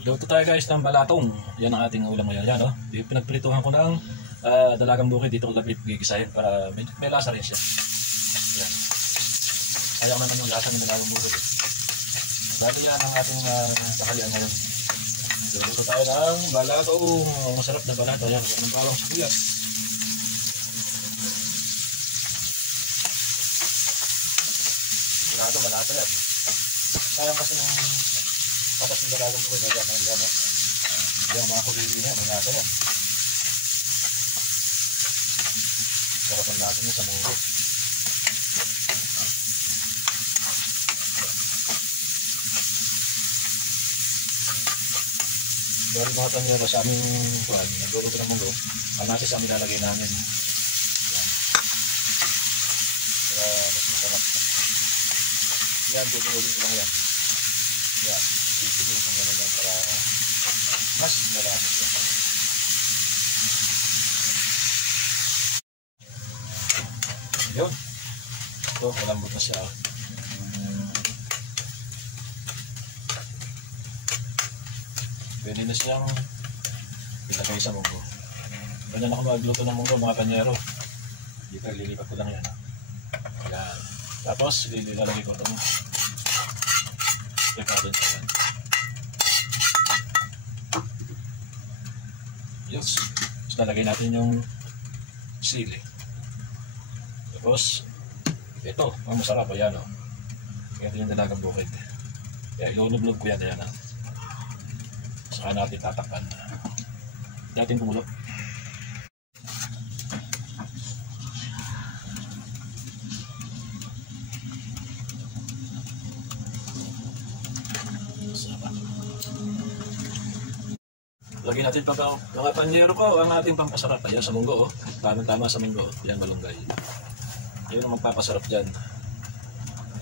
Luto tayo guys ng balatong. Yan ang ating ulam ngayon. Yan, oh. Pinagprituhan ko ng dalagang bukid. Dito ko lang gigisahin para may lasa rin siya. Yan. Ayaw naman yung lasa ng dalagang bukid. Dati yan ang ating sakalian ngayon. Luto tayo ng balatong. Masarap na balatong. Yan. Yan ang bawang sibuyas. Balatong yan. Sayang kasi ng patas ng dalagang bukid. Yan, oh. Yan mga kulili na, may lasa yan. Sarap ang lasa mo sa munggo. Dari mga tanyero sa aming kuhan, nagluluto ng munggo, natin sa amin lalagay namin. Yan. Para mas masarap. Yan, dudurulin ko lang yan. Yan, dudurulin ko gano'n yan para mas malapit yan. Yun. Ito, malambot na siya. Pwede na siyang ilagay sa munggo. Ganyan ako magluto ng munggo mga panyero. Dito, lilipat ko lang yan. Ayan. Tapos, lilalagay ko itong pekarin ko yan. Yes. Tapos nalagay natin yung sili. Tapos, ito, ang masarap. Ayan, o. Ito yung dalagang bukid. Kaya ilulublog ko yan. Ayan, o. Saka natin tatakpan. Natin kumulo. Lagyan natin pa mga panyero ko ang ating pampasarap. Ayan sa munggo. Oh. Tama sa munggo. Ayan malunggay. Ayan ang magpapasarap dyan.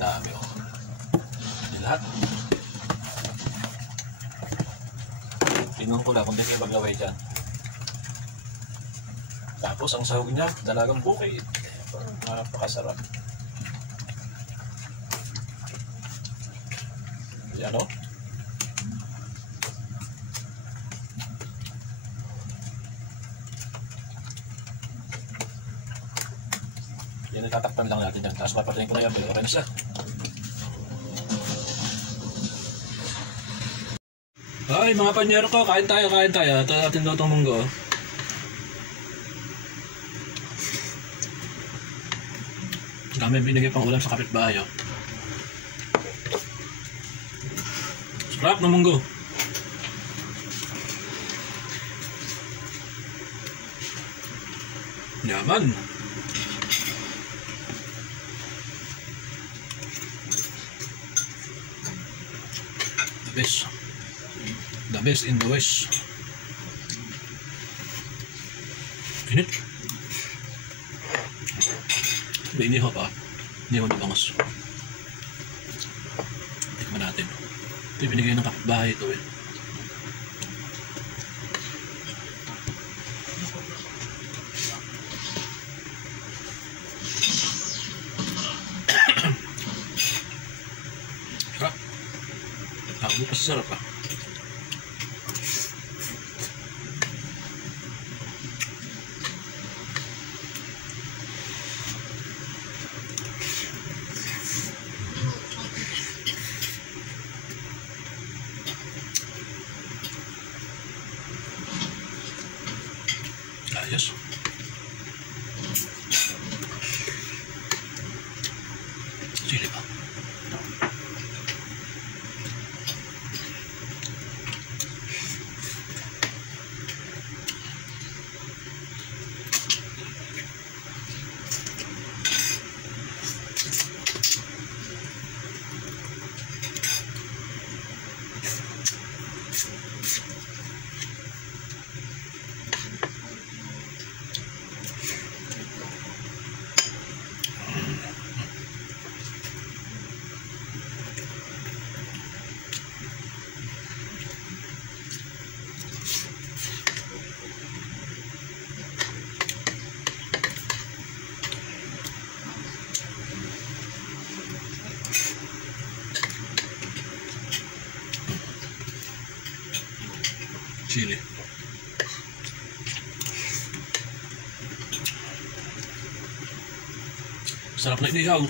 Dami. Oh. Ayan lahat. Tingnan ko na kung di kayo maglaway dyan. Tapos ang sahog niya, dalagang bukid. Napakasarap. Ayan o. Yan, itatakpan lang natin yan. Tapos papatayin ko na yan. Okay na siya. Ay mga panyero ko, kain tayo. Ito natin lutong munggo. Kami binigay pang ulam sa kapitbahay. Sarap ng munggo. Yaman. The best in the West. Init. Inihaw pa. Inihaw na bangos. Tikman natin. Ito yung binigay ng kapitbahay ito eh. Sarap. Ako pa sarap ah. Ayos. Sili pa. Chili. Sarap na inihaw.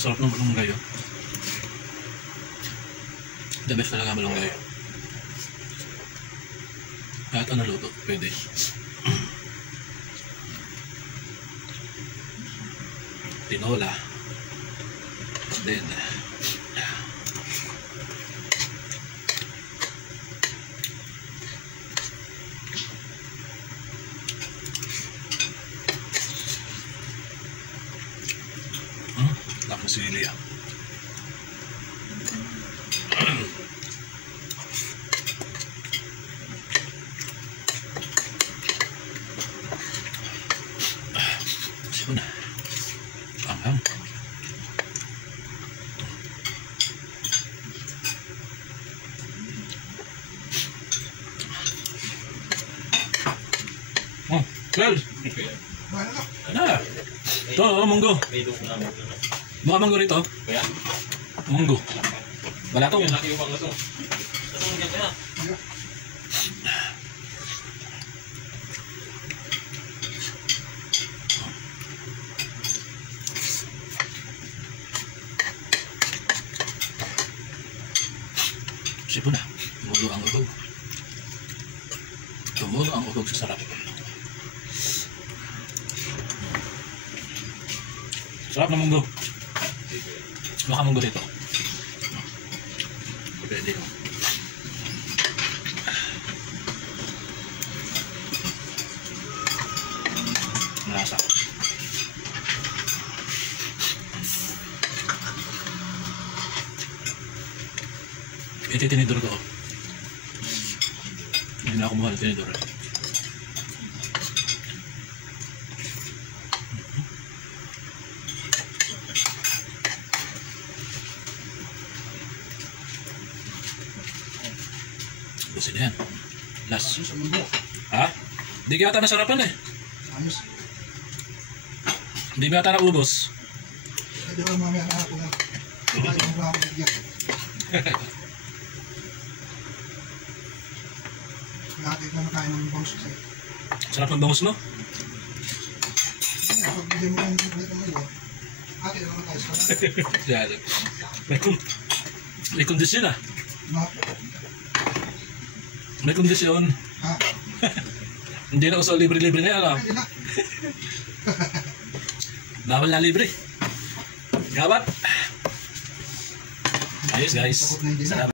Sarap ng malunggay. The best talaga malunggay. Kahit ano luto, pwede. Tinola. Then, sili ah. Sige na. Anghang. Well. Ano? Ito, munggo. Mga manggo rito. Kaya? Manggo. Balatong. Sipo na. Tumulo ang utog. Tumulo ang utog sa sarap. Sarap na munggo. Baka munggo dito. Pwede. Malasa. Ito yung tinidor ko. Hindi na ako mahal ng tinidor. Busin yan. Last. Ha? Hindi ka yata nasarapan eh. Ayos. Hindi mo yata naubos. Hindi ko mamaya na ako na. Hindi ko ba ako nagyak. Lagi na makain ng bangus kasi. Sarap ng bangus mo? Pag bigyan mo ng bigyan mo yun. Ate naman tayo sa May kondisyon ah. na. May kondisyon. Ha? Hindi na uso libre-libre na yan ah. Hindi na. Bawal na libre. Gawat. Ayos guys. Salamat.